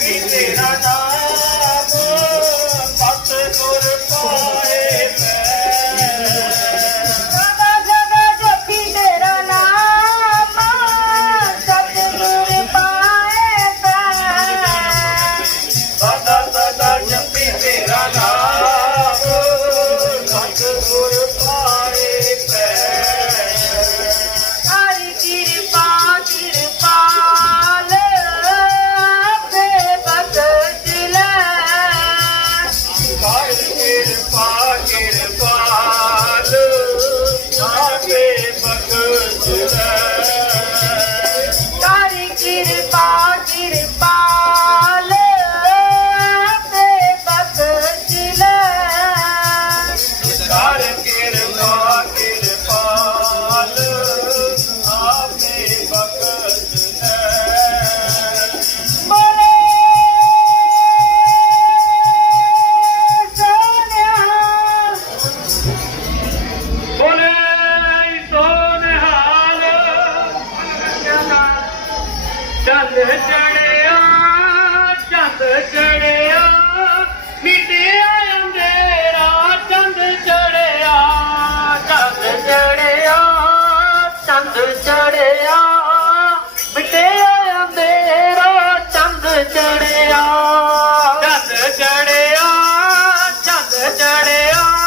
Yeah. ਚੜਿਆ, ਚੰਦ ਚੜਿਆ ਮਿਟਿਆ ਅੰਧੇਰਾ, ਚੰਦ ਚੜਿਆ ਚੰਦ ਚੜਿਆ ਚੰਦ ਚੜਿਆ ਮਿਟਿਆ ਅੰਧੇਰਾ, ਚੰਦ ਚੜਿਆ। ਚੰਦ ਚੜਿਆ ਚੰਦ ਚੜਿਆ।